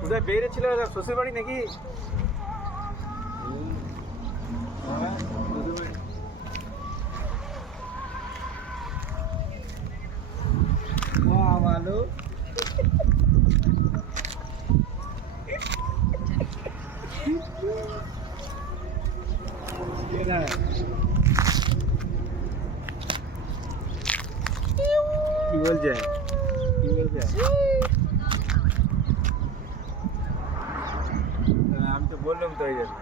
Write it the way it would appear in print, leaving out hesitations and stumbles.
কোথায় বেরিয়েছিল শ্বশুর বাড়ি নাকি? ভালো কি বলছে আমি তো বললাম তো এই জন্য